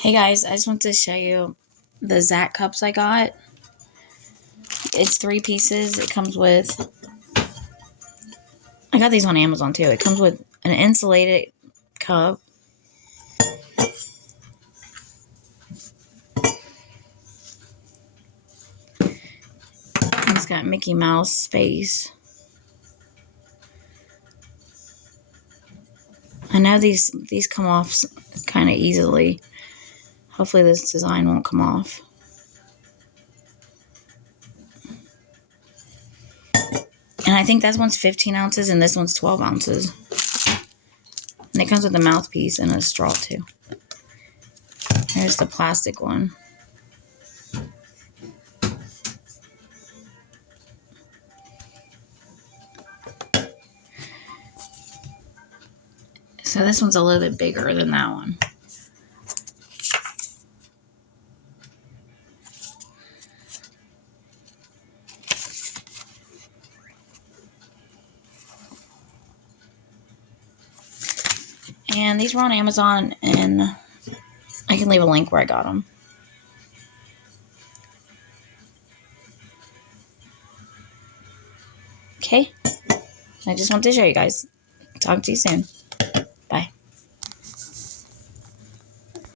Hey guys, I just want to show you the Zach cups I got. It's 3 pieces. It comes with, I got these on Amazon too. It comes with an insulated cup. It's got Mickey Mouse space. I know these come off kind of easily. Hopefully this design won't come off. And I think that one's 15 ounces and this one's 12 ounces. And it comes with a mouthpiece and a straw too. Here's the plastic one. So this one's a little bit bigger than that one. And these were on Amazon, and I can leave a link where I got them. Okay. I just wanted to show you guys. Talk to you soon.